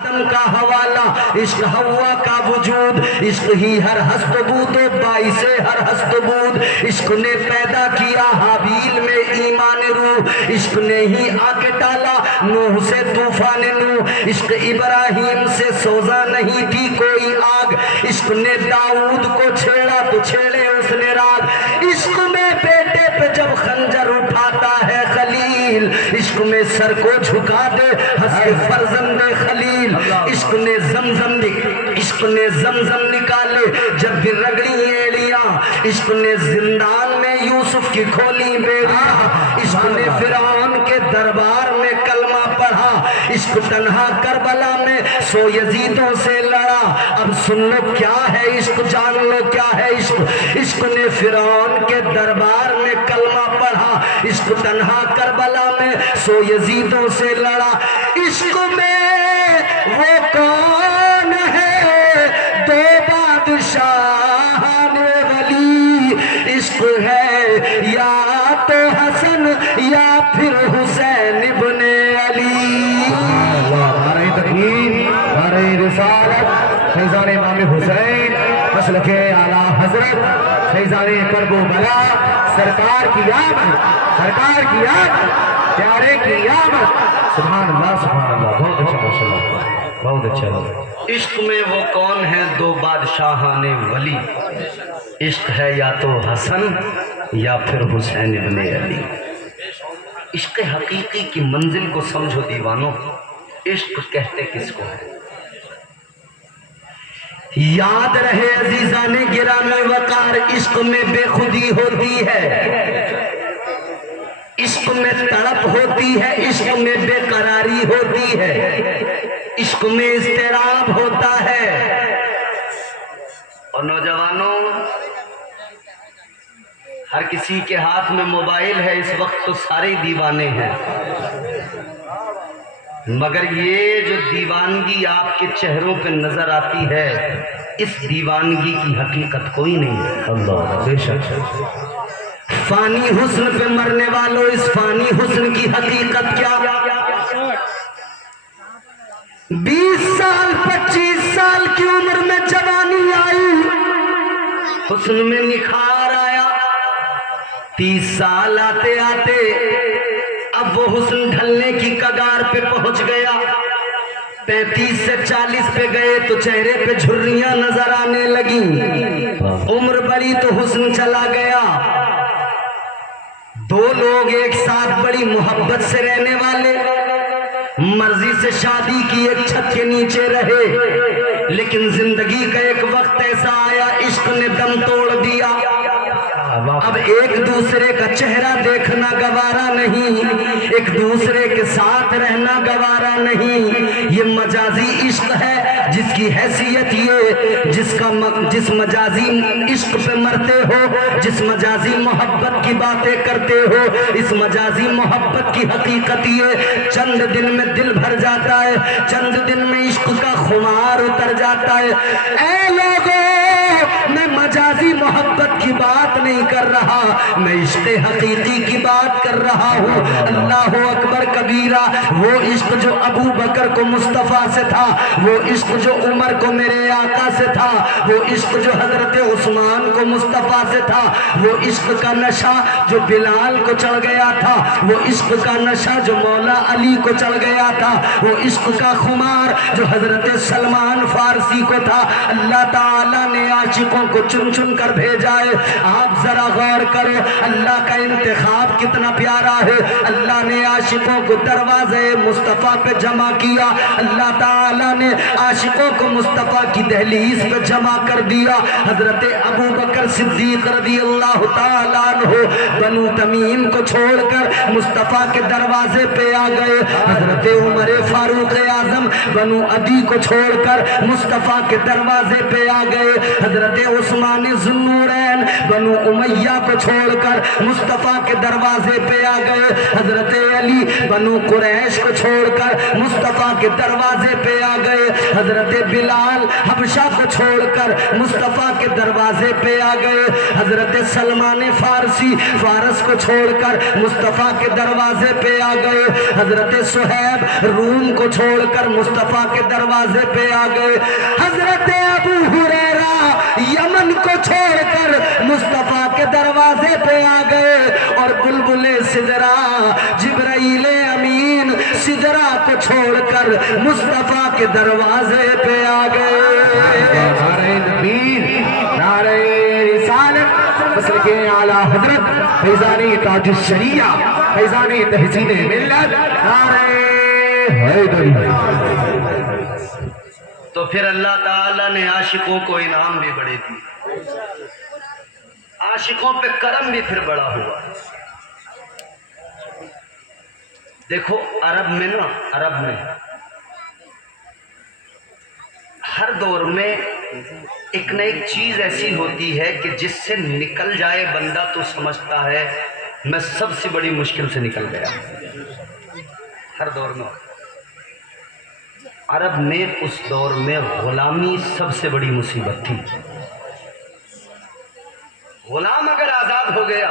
آدم کا حوالہ، عشق حوا کا وجود، عشق ہی ہر ہست بود و باعث ہر ہست بود، عشق نے پیدا کیا حابیل میں ایمان روح، عشق نے ہی آگ ڈالا نوح سے طوفان نوح، عشق ابراہیم سے سوزا نہیں تھی کوئی آگ، عشق نے داؤد کو چھیڑا تو چھیڑے اس نے راگ، عشق میں بیٹے پہ جب خنجر اٹھاتا ہے خلیل، عشق میں سر کو جھکا دے حسب فرزند خلیل، عشق نے زمزم نکالے جب بھی رگڑی ایڑیاں، عشق نے زندان میں یوسف کی کھولی بیڑیاں، عشق نے فرعون کے دربار میں کلمہ پڑھا، عشق تنہا کربلا میں 100 یزیدوں سے لڑا، اب سن لو کیا ہے عشق، جان لو کیا ہے عشق، عشق نے فرعون کے دربار میں کلمہ پڑھا، عشق تنہا کربلا میں 100 یزیدوں سے لڑا، عشق میں وہ کون ہے دو بادشاہان ولی، عشق ہے یا تو حسن یا پھر حسین ابن علی۔ نعرہ تکبیر، نعرہ رسالت، فیضان امام حسین مسلک اعلیٰ حضرت فیضان کرب و بلا، سرکار کی آمد، سرکار کی آمد، پیارے کی آمد، سبحان اللہ سبحان اللہ، بہت اچھا ماشاءاللہ، بہت اچھا۔ عشق میں وہ کون ہیں دو بادشاہان ولی، عشق ہے یا تو حسن یا پھر حسین ابن علی۔ عشق حقیقی کی منزل کو سمجھو دیوانوں، عشق کہتے کس کو ہے؟ یاد رہے عزیزان گرامی وقار، عشق میں بے خودی ہوتی ہے، عشق میں تڑپ ہوتی ہے، عشق میں بے قراری ہوتی ہے، عشق میں اضطراب ہوتا ہے۔ اور نوجوانوں، ہر کسی کے ہاتھ میں موبائل ہے اس وقت تو سارے دیوانے ہیں، مگر یہ جو دیوانگی آپ کے چہروں پہ نظر آتی ہے، اس دیوانگی کی حقیقت کوئی نہیں ہے۔ اللہ بے شک۔ فانی حسن پہ مرنے والوں، اس فانی حسن کی حقیقت کیا؟ 20 سال 25 سال کی عمر میں جوانی آئی، حسن میں نکھار آیا، 30 سال آتے آتے اب وہ حسن ڈھلنے کی کگار پہ پہنچ گیا، 35 سے 40 پہ گئے تو چہرے پہ جھریاں نظر آنے لگیں، عمر بڑی تو حسن چلا گیا۔ دو لوگ ایک ساتھ بڑی محبت سے رہنے والے، مرضی سے شادی کی ایک چھت کے نیچے رہے، لیکن زندگی کا ایک وقت ایسا آیا عشق نے دم توڑ دیا، اب ایک دوسرے کا چہرہ دیکھنا گوارا نہیں، ایک دوسرے کے ساتھ رہنا گوارا نہیں، یہ مجازی عشق ہے جس کی حیثیت یہ، جس مجازی عشق پہ مرتے ہو، جس مجازی محبت کی باتیں کرتے ہو، اس مجازی محبت کی حقیقت یہ چند دن میں دل بھر جاتا ہے، چند دن میں عشق کا خمار اتر جاتا ہے۔ اے لوگوں، میں مجازی محبت کی بات نہیں کر رہا، میں عشق حقیقی کی بات کر رہا ہوں۔ اللہ اکبر کبیرہ، وہ عشق جو ابو بکر کو مصطفیٰ سے تھا، وہ عشق جو عمر کو میرے آقا سے تھا، وہ عشق جو حضرت عثمان کو مصطفیٰ سے تھا، وہ عشق کا نشہ جو بلال کو چڑھ گیا تھا، وہ عشق کا نشہ جو مولا علی کو چڑھ گیا تھا، وہ عشق کا خمار جو حضرت سلمان فارسی کو تھا، اللہ تعالیٰ نے عاشقوں کو چن چن کر بھیجا ہے۔ آپ ذرا غور کرو، اللہ کا انتخاب کتنا پیارا ہے، اللہ نے عاشقوں کو دروازے مصطفیٰ پہ جمع کیا، اللہ تعالیٰ نے عاشقوں کو مصطفیٰ کی دہلیز پہ جمع کر دیا۔ حضرت ابو بکر صدیق رضی اللہ تعالیٰ عنہ بنو تمیم کو چھوڑ کر مصطفیٰ کے دروازے پہ آ گئے، حضرت عمر فاروق اعظم بنو عدی کو چھوڑ کر مصطفیٰ کے دروازے پہ آ گئے، حضرت عثمان سلمان ذوالنورین بنو امیہ کو چھوڑ کر مصطفیٰ کے دروازے پہ آ گئے، حضرت علی بنو قریش کو چھوڑ کر مصطفیٰ کے دروازے پہ آ گئے، حضرت بلال حبشہ کو چھوڑ کر مصطفیٰ کے دروازے پہ آ گئے، حضرت سلمان فارسی فارس کو چھوڑ کر مصطفیٰ کے دروازے پہ آ گئے، حضرت صہیب روم کو چھوڑ کر مصطفیٰ کے دروازے پہ آ گئے، حضرت ابو ہریرہ یمن کو چھوڑ کر مصطفیٰ کے دروازے پہ آ گئے، اور بلبل سدرا جبرائیل امین سدرا کو چھوڑ کر مصطفیٰ کے دروازے پہ آ گئے۔ نعرہ تکبیر، نعرہ رسالت، مسلک اعلیٰ حضرت فیضان تاج الشریعہ، فیضان تہذیب ملت، نعرہ حیدری۔ تو پھر اللہ تعالیٰ نے عاشقوں کو انعام بھی بڑے دیے، عاشقوں پہ کرم بھی پھر بڑا ہوا۔ دیکھو عرب میں ہر دور میں ایک نہ ایک چیز ایسی ہوتی ہے کہ جس سے نکل جائے بندہ تو سمجھتا ہے میں سب سے بڑی مشکل سے نکل گیا۔ ہر دور میں عرب میں اس دور میں غلامی سب سے بڑی مصیبت تھی۔ غلام اگر آزاد ہو گیا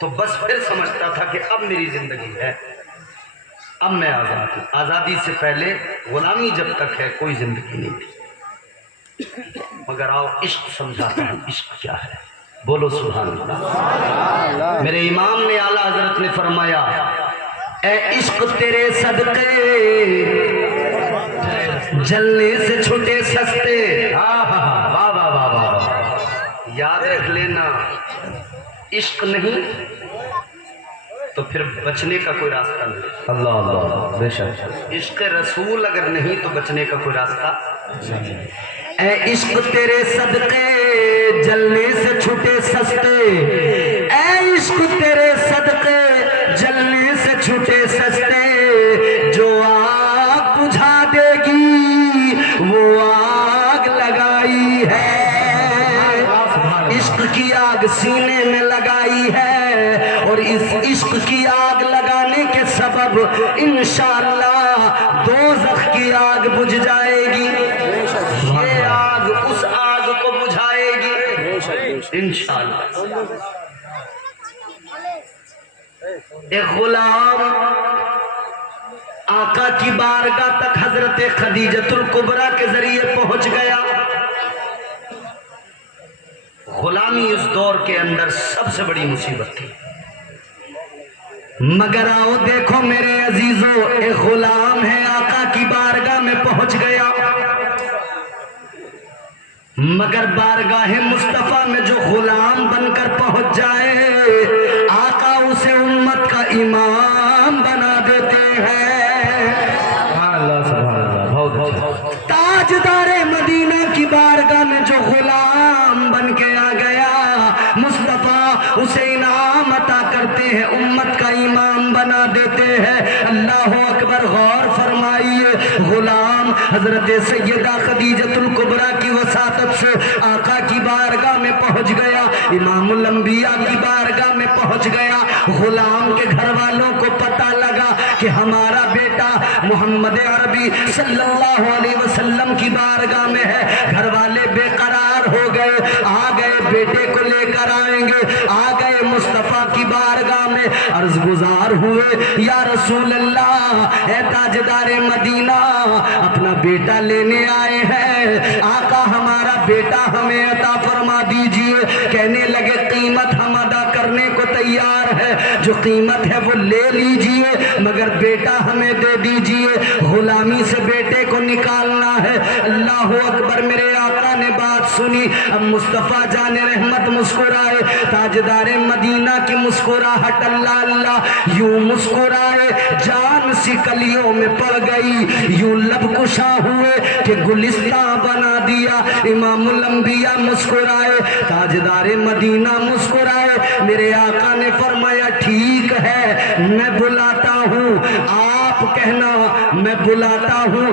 تو بس پھر سمجھتا تھا کہ اب میری زندگی ہے، اب میں آزاد ہوں۔ آزادی سے پہلے غلامی جب تک ہے کوئی زندگی نہیں تھی۔ مگر آؤ عشق سمجھاتا ہوں عشق کیا ہے، بولو سبحان اللہ۔ میرے امام نے اعلیٰ حضرت نے فرمایا اے عشق تیرے صدقے جلنے سے چھوٹے سستے۔ واہ واہ واہ واہ، یاد رکھ لینا عشق نہیں تو پھر بچنے کا کوئی راستہ نہیں۔ اللہ اللہ، بے شک۔ عشق رسول اگر نہیں تو بچنے کا کوئی راستہ نہیں۔ اے عشق تیرے صدقے جلنے سے چھوٹے سستے، اے عشق تیرے صدقے جلنے سے چھوٹے سستے، جو آگ بجھا دے گی وہ آگ لگائی ہے، عشق کی آگ سینے میں لگائی ہے، اور اس عشق کی آگ لگانے کے سبب انشاءاللہ دوزخ کی آگ بجھ جائے گی، یہ آگ اس آگ کو بجھائے گی انشاءاللہ۔ ایک غلام آقا کی بارگاہ تک حضرت خدیجۃ الکبریٰ کے ذریعے پہنچ گیا۔ غلامی اس دور کے اندر سب سے بڑی مصیبت تھی، مگر آؤ دیکھو میرے عزیزو، ایک غلام ہے آقا کی بارگاہ میں پہنچ گیا، مگر بارگاہ مصطفیٰ میں جو غلام بن کر پہنچ جائے آقا اسے امت کا امام بنا دیتے ہیں۔ سبحان اللہ، سبحان اللہ، بہت اچھا۔ تاجدار مدینہ کی بارگاہ میں جو غلام بن کے آ گیا مصطفیٰ اسے انعام عطا کرتے ہیں، امت کا امام بنا دیتے ہیں۔ اللہ اکبر، غور فرمائیے، غلام حضرت سیدہ خدیجۃ الکبریٰ کی وساطت سے آقا کی بارگاہ میں پہنچ گیا، امام الانبیاء کی بارگاہ میں پہنچ گیا۔ غلام کے گھر والوں کو پتہ لگا کہ ہمارا بیٹا محمد عربی صلی اللہ علیہ وسلم کی بارگاہ میں ہے، گھر والے بے قرار ہو گئے، آ گئے بیٹے کو لے کر آئیں گے، آ گئے مصطفیٰ کی بارگاہ میں، عرض گزار ہوئے یا رسول اللہ، اے تاجدار مدینہ اپنا بیٹا لینے آئے ہیں، آقا ہمارا بیٹا ہمیں عطا فرما دیجئے۔ کہنے لگے قیمت ہم ادا کرنے کو تیار ہے، جو قیمت ہے وہ لے لیجئے مگر بیٹا ہمیں دے دیجئے، غلامی سے بیٹے کو نکالنا ہے۔ اللہ اکبر، میرے آقا نے بات سنی، اب مصطفیٰ جان رحمت مسکرائے، تاجدار مدینہ کی مسکراہٹ اللہ اللہ یوں مسکرائے، جان سی کلیوں میں پڑ گئی، یوں لب کشا ہوئے کہ گلستان بنا دیا۔ امام الانبیاء مسکرائے، تاجدار مدینہ مسکرائے، میرے آقا نے فرمایا ٹھیک ہے میں بلاتا ہوں، آپ کہنا میں بلاتا ہوں،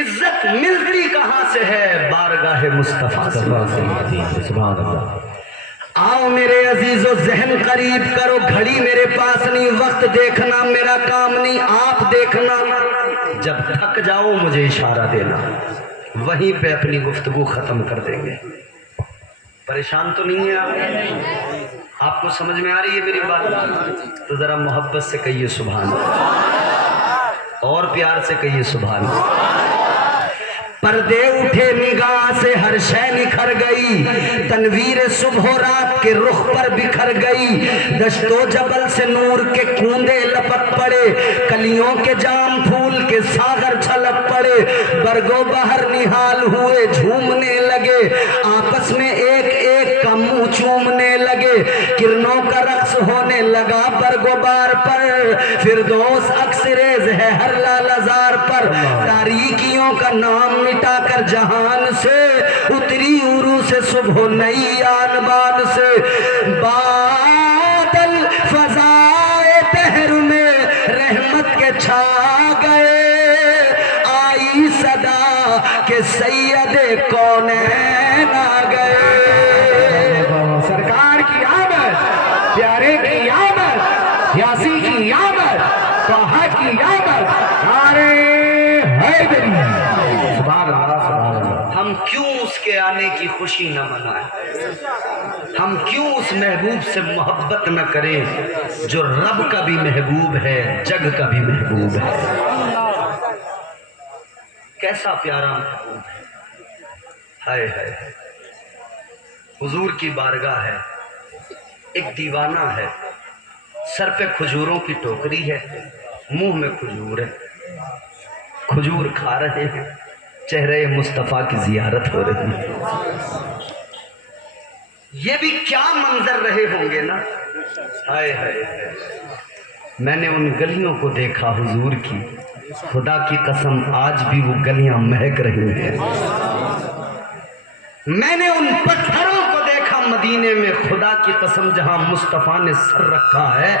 عزت ملتی کہاں سے ہے؟ بارگاہ مصطفیٰ سے. سبحان اللہ. آؤ میرے عزیزو ذہن قریب کرو، گھڑی میرے پاس نہیں، وقت دیکھنا میرا کام نہیں، آپ دیکھنا. جب تھک جاؤ مجھے اشارہ دینا، وہیں پہ اپنی گفتگو ختم کر دیں گے. پریشان تو نہیں ہے آپ؟ آپ کو سمجھ میں آ رہی ہے میری بات؟ تو ذرا محبت سے کہیے سبحان اللہ، اور پیار سے کہیے سبحان اللہ. پردے اٹھے نگاہ سے ہر شے نکھر گئی، تنویر صبح و رات کے رخ پر بکھر گئی. دشت و جبل سے نور کے کوندے لپک پڑے، کلیوں کے جام پھول کے ساغر چھلک پڑے. برگ و بہر نہال ہوئے جھومنے لگے، آپس میں ایک ایک کا منہ چومنے لگے. کرنوں کا رقص ہونے لگا برگ و بار پر، فردوس عکس ریز ہے ہر لالہزار پر. تاریکیوں کا نام مٹا کر جہان سے اتری عروج سے صبح نئی آنبان سے. بادل فضائے دہر میں رحمت کے چھا گئے، آئی صدا کہ سید کونین آ گئے. سرکار کی آمد، پیارے کی آمد، یاسی کی آمد، طه کی آمد، نعرے حیدری. سبحان اللہ سبحان اللہ. ہم کیوں اس کے آنے کی خوشی نہ منائیں؟ ہم کیوں اس محبوب سے محبت نہ کریں جو رب کا بھی محبوب ہے، جگ کا بھی محبوب ہے؟ کیسا پیارا محبوب ہے. ہائے ہائے ہائے. حضور کی بارگاہ ہے، ایک دیوانہ ہے، سر پہ کھجوروں کی ٹوکری ہے، منہ میں کھجور ہے، کھجور کھا رہے ہیں، چہرے مصطفیٰ کی زیارت ہو رہی ہے. یہ بھی کیا منظر رہے ہوں گے نا. ہائے ہائے ہائے. میں نے ان گلیوں کو دیکھا حضور کی، خدا کی قسم آج بھی وہ گلیاں مہک رہی ہیں. میں نے ان پتھروں کو دیکھا مدینے میں، خدا کی قسم جہاں مصطفیٰ نے سر رکھا ہے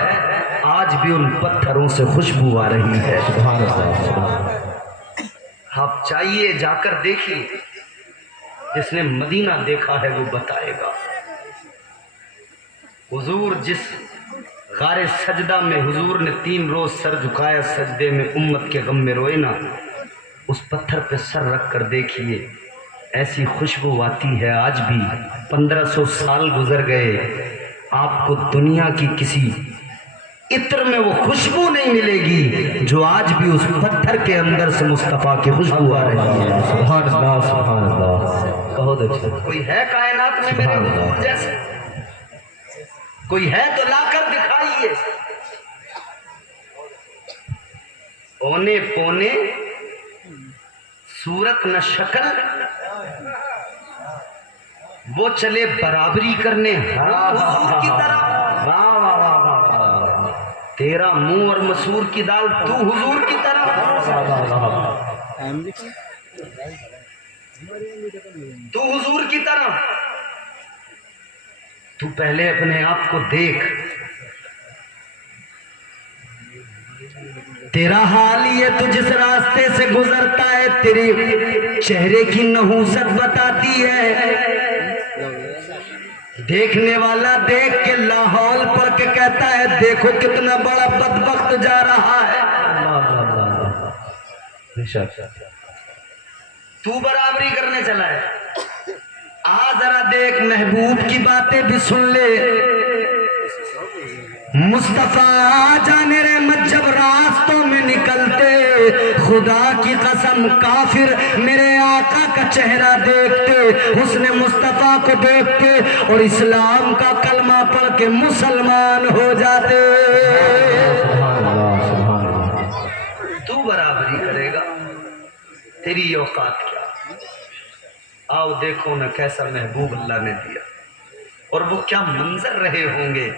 آج بھی ان پتھروں سے خوشبو آ رہی ہے. سبحان اللہ سبحان اللہ. آپ چاہیے جا کر دیکھیے، جس نے مدینہ دیکھا ہے وہ بتائے گا. حضور جس غار سجدہ میں حضور نے 3 روز سر جھکایا سجدے میں، امت کے غم میں روئے نا، اس پتھر پہ سر رکھ کر دیکھیے ایسی خوشبو آتی ہے. آج بھی 1500 سال گزر گئے، آپ کو دنیا کی کسی عطر میں وہ خوشبو نہیں ملے گی جو آج بھی اس پتھر کے اندر سے مصطفیٰ کی خوشبو آ رہی ہے. سبحان اللہ سبحان اللہ. کہو دیکھو کوئی ہے کائنات میں میرے حضور جیسے؟ کوئی ہے تو لا کر دکھائیے. اونے پونے صورت نہ شکل، وہ چلے برابری کرنے حضور کی طرح. تیرا منہ اور مسور کی دال، تو حضور کی طرح. تو حضور کی طرح. تو پہلے اپنے آپ کو دیکھ، تیرا حال یہ تو جس راستے سے گزرتا ہے تیری چہرے کی نحوست بتاتی ہے. دیکھنے والا دیکھ کے لاحول پڑھ کے کہتا ہے دیکھو کتنا بڑا بدبخت جا رہا ہے. تو برابری کرنے چلا ہے. آ ذرا دیکھ محبوب کی باتیں بھی سن لے. مصطفیٰ جان رحمت جب راستوں میں نکلتے، خدا کی قسم کافر میرے آقا کا چہرہ دیکھتے، حسن مصطفیٰ کو دیکھتے اور اسلام کا کلمہ پڑھ کے مسلمان ہو جاتے. تو برابری کرے گا، تیری اوقات کیا. آؤ دیکھو نا کیسا محبوب اللہ نے دیا، اور وہ کیا منظر رہے ہوں گے.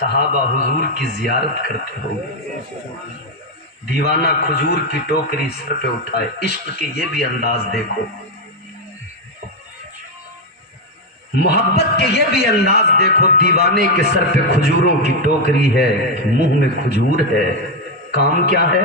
صحابہ حضور کی زیارت کرتے ہوں گے، دیوانہ کھجور کی ٹوکری سر پہ اٹھائے. عشق کے یہ بھی انداز دیکھو، محبت کے یہ بھی انداز دیکھو. دیوانے کے سر پہ کھجوروں کی ٹوکری ہے، منہ میں کھجور ہے، کام کیا ہے؟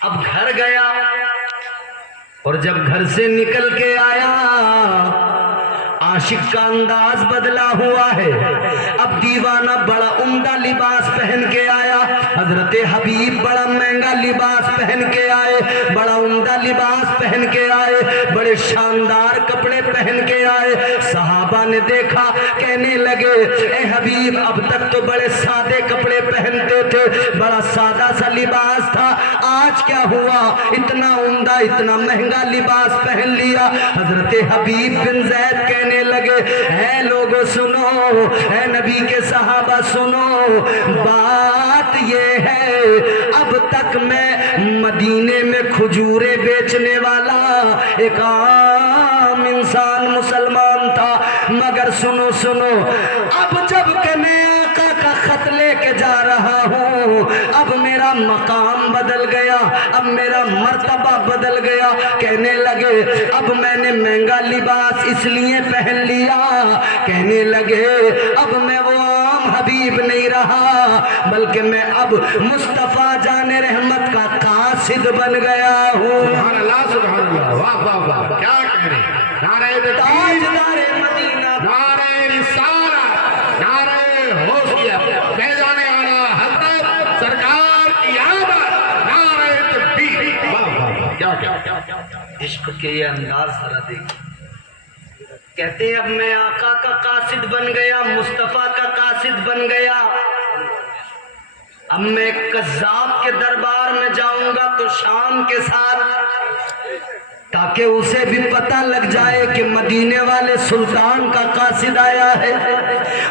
اب گھر گیا اور جب گھر سے نکل کے آیا عاشق کا انداز بدلا ہوا ہے. اب دیوانہ بڑا عمدہ لباس پہن کے آیا. حضرت حبیب بڑا مہنگا لباس پہن کے آئے, بڑا عمدہ لباس پہن کے آئے, بڑے شاندار کپڑے پہن کے آئے. صحابہ نے دیکھا, کہنے لگے اے حبیب اب تک تو بڑے سادے کپڑے پہنتے تھے, بڑا سادہ سا لباس تھا, آج کیا ہوا اتنا عمدہ اتنا مہنگا لباس پہن لیا. حضرت حبیب بن زید کہنے لگے اے لوگوں سنو, اے نبی کے صحابہ سنو, بات یہ ہے اب تک میں مدینے میں کھجورے بیچنے والا ایک عام انسان مسلمان تھا, مگر سنو سنو اب جب کہ میں آقا کا خط لے کے جا رہا ہوں, اب میرا مقام بدل گیا, اب میرا مرتبہ بدل گیا. کہنے لگے اب میں نے مہنگا لباس اس لیے پہن لیا, کہنے لگے اب میں وہ عام حبیب نہیں رہا, بلکہ میں اب مصطفیٰ جان رحمت کا قاصد بن گیا ہوں. سبحان اللہ سبحان اللہ, واہ واہ واہ, کیا کہہ رہے ہیں. نعرہ تکبیر, تاجدار مدینہ, نعرہ رسالت, نعرہ حوثیہ, فیضان اعلیٰ حضرت سرکار کی آمد, نعرہ تکبیر, واہ واہ واہ, کیا کیا عشق کے یہ انداز ذرا دیکھیں. کہتے ہیں اب میں آقا کا قاصد بن گیا, مصطفیٰ کا قاصد بن گیا, اب میں کذاب کے دربار میں جاؤں گا تو شام کے ساتھ, تاکہ اسے بھی پتہ لگ جائے کہ مدینے والے سلطان کا قاصد آیا ہے,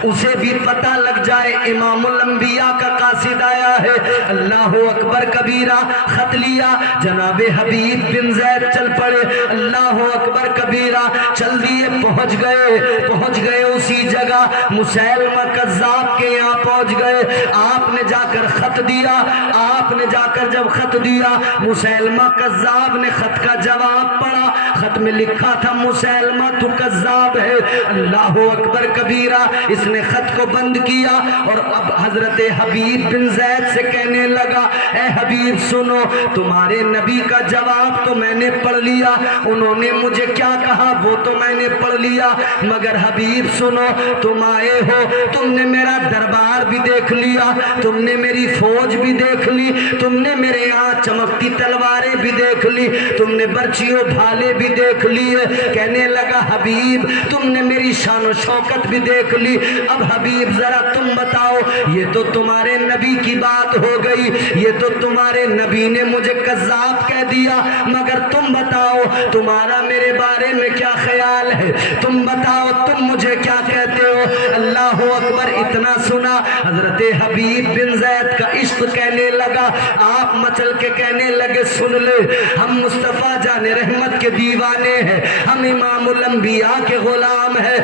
اسے بھی پتہ لگ جائے امام الانبیاء کا قاصد آیا ہے. اللہ اکبر کبیرہ, خط لیا, جناب حبیب بن زید چل پڑے. اللہ اکبر کبیرہ, چل دیے, پہنچ گئے اسی جگہ مسیلمہ کذاب کے یہاں پہنچ گئے. آپ نے جا کر خط دیا, آپ نے جا کر جب خط دیا, مسیلمہ کذاب نے خط کا جواب پڑھا. خط میں لکھا تھا مسیلمہ تو کذاب ہے. اللہ اکبر کبیرہ, اس نے خط کو بند کیا اور اب حضرت حبیب بن زید سے کہنے لگا اے حبیب سنو, تمہارے نبی کا جواب تو میں نے پڑھ لیا, انہوں نے مجھے کیا کہا وہ تو میں نے پڑھ لیا, مگر حبیب سنو, تم آئے ہو, تم نے میرا دربار بھی دیکھ لیا, تم نے میری فوج بھی دیکھ لی, تم نے میرے یہاں چمکتی تلواریں بھی دیکھ لی, تم نے برچیوں بھالے بھی دیکھ لیے. کہنے لگا حبیب تم نے میری شان و شوکت بھی دیکھ لی, اب حبیب ذرا تم بتاؤ, یہ تو تمہارے نبی کی بات ہو گئی, یہ تو تمہارے نبی نے مجھے کذاب کہہ دیا, مگر تم بتاؤ تمہارا میرے بارے میں کیا خیال ہے, تم بتاؤ تم مجھے کیا کہتے ہو. اللہ اکبر, اتنا سنا حضرت حبیب بن زید کا عشق کہنے لگا, آپ مچل کے کہنے لگے سن لے, ہم مصطفیٰ جان رحمت کے دیوانے ہیں, ہم امام الانبیاء کے غلام ہیں,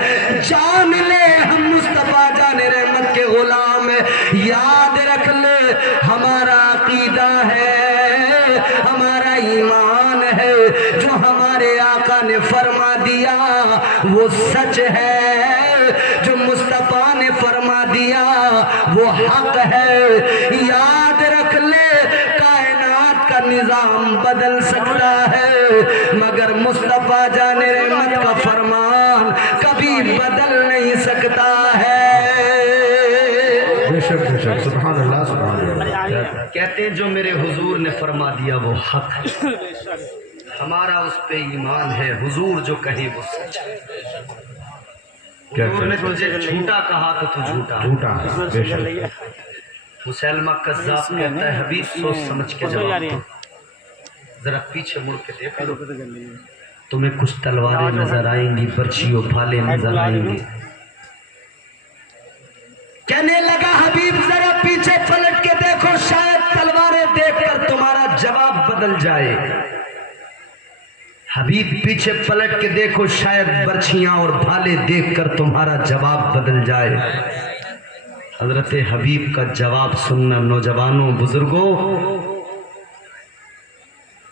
جان لے ہم مصطفیٰ جان رحمت کے غلام ہیں. یاد رکھ لے ہمارا عقیدہ ہے, ہمارا ایمان ہے, جو ہمارے آقا نے فرما دیا وہ سچ ہے, جو مصطفیٰ نے فرما دیا وہ حق ہے. یاد رکھ لے کائنات کا نظام بدل سکتا ہے, مگر مصطفیٰ جان رحمت کا فرمان کبھی بدل نہیں سکتا ہے. بے شک سبحان اللہ سبحان اللہ. کہتے ہیں جو میرے حضور نے فرما دیا وہ حق ہے, ہمارا اس پہ ایمان ہے, حضور جو کہیں وہ سچ ہے. حضور نے تجھے جھوٹا کہا تو تو جھوٹا, جھوٹا ہے, بے شک. مسیلمہ کذاب کہتا ہے حبیب سوچ سمجھ کے جواب دو, ذرا پیچھے مڑ کے دیکھو, تمہیں کچھ تلواریں نظر آئیں گی, برچھی و بھالے نظر آئیں گی. کہنے لگا حبیب ذرا پیچھے پلٹ کے دیکھو, شاید تلواریں دیکھ کر تمہارا جواب بدل جائے. حبیب پیچھے پلٹ کے دیکھو, شاید برچھیاں اور بھالے دیکھ کر تمہارا جواب بدل جائے. حضرت حبیب کا جواب سننا نوجوانوں بزرگوں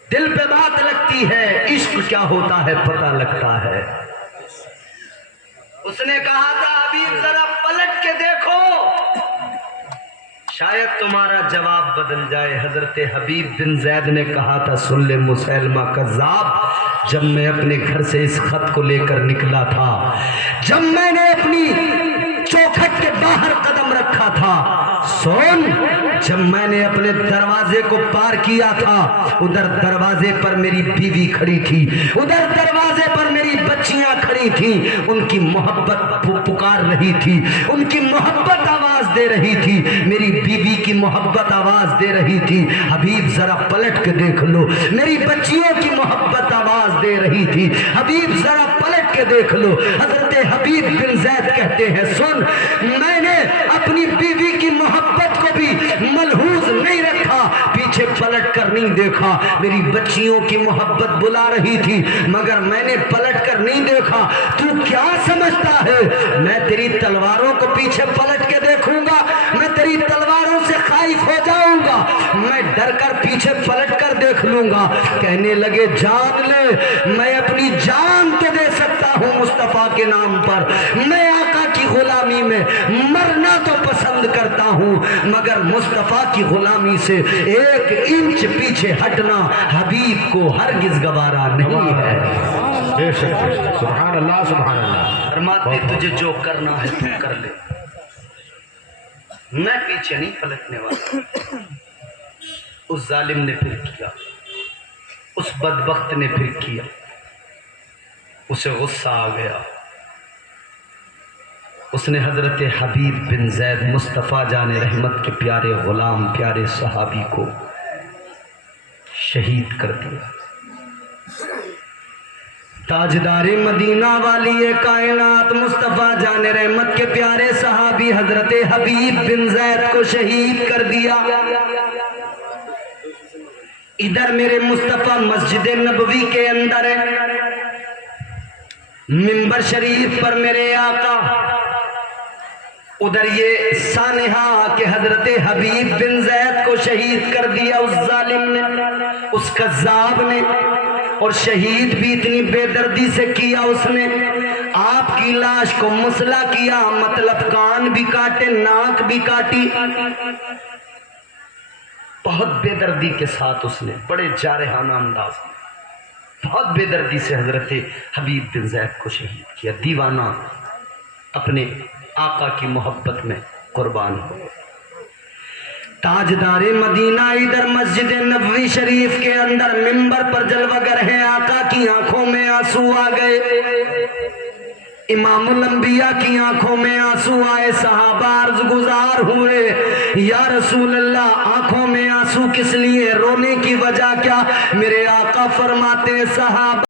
دل پہ بات لگتی ہے, عشق کیا ہوتا ہے پتہ لگتا ہے. اس نے کہا تھا حبیب ذرا پلٹ کے دیکھو, شاید تمہارا جواب بدل جائے. حضرت حبیب بن زید نے کہا تھا سن لے مسیلمہ کذاب، جب میں اپنے گھر سے اس خط کو لے کر نکلا تھا، جب میں نے اپنی چوکھٹ کے باہر قدم رکھا تھا، سن، جب میں نے اپنے دروازے کو پار کیا تھا، ادھر دروازے پر میری بیوی کھڑی تھی، ادھر دروازے پر میری بچیاں کھڑی تھیں، ان کی محبت پکار رہی تھی، ان کی محبت آواز دے رہی تھی، میری بیوی کی محبت آواز دے رہی تھی. حبیب ذرا پلٹ کے دیکھ لو، میری بچیوں کی محبت آواز دے رہی تھی. حبیب ذرا پلٹ کے دیکھ لو. حضرت حبیب بن زید کہتے ہیں سن، میں نے اپنی بیوی کی محبت کو بھی ملحوظ نہیں رکھا، پیچھے پلٹ کر نہیں دیکھا. میری بچیوں کی محبت بلا رہی تھی مگر میں نے پلٹ کر نہیں دیکھا. تو کیا سمجھتا ہے میں تیری تلواروں کو پیچھے پلٹ کے دیکھوں گا؟ میں تیری تلواروں سے خائف ہو جاؤں گا؟ میں ڈر کر پیچھے پلٹ کر دیکھ لوں گا. کہنے لگے جان لے، میں اپنی جان تو دے سکتا ہوں مصطفیٰ کے نام پر، میں آقا کی غلامی میں مرنا تو پسند کرتا ہوں، مگر مصطفیٰ کی غلامی سے ایک انچ پیچھے ہٹنا حبیب کو ہرگز گوارا نہیں ہے. بے شک سبحان اللہ سبحان اللہ. فرماتے تجھے جو کرنا ہے تو کر لے، میں پیچھے نہیں پلٹنے والا. اس ظالم نے پھر کیا، اس بدبخت نے پھر کیا. اسے غصہ آ گیا، اس نے حضرت حبیب بن زید مصطفیٰ جان رحمت کے پیارے غلام، پیارے صحابی کو شہید کر دیا. تاجدار مدینہ والی کائنات مصطفیٰ جان رحمت کے پیارے صحابی حضرت حبیب بن زید کو شہید کر دیا. ادھر میرے مصطفیٰ مسجد نبوی کے اندر ہے، منبر شریف پر میرے آقا، ادھر یہ سانحہ کہ حضرت حبیب بن زید کو شہید کر دیا اس ظالم نے، اس کذاب نے. اور شہید بھی اتنی بے دردی سے کیا اس نے، آپ کی لاش کو مسلح کیا، مطلب کان بھی کاٹے، ناک بھی کاٹی. بہت بے دردی کے ساتھ اس نے، بڑے جارحانہ انداز میں، بہت بے دردی سے حضرت حبیب بن زید کو شہید کیا. دیوانہ اپنے آقا کی محبت میں قربان ہو. تاجدار مدینہ ادھر مسجد نبوی شریف کے اندر منبر پر جلوہ گر ہیں. آقا کی آنکھوں میں آنسو آ گئے، امام الانبیاء کی آنکھوں میں آنسو آئے. صحابہ عرض گزار ہوئے یا رسول اللہ آنکھوں میں آنسو کس لیے، رونے کی وجہ کیا؟ میرے آقا فرماتے صحابہ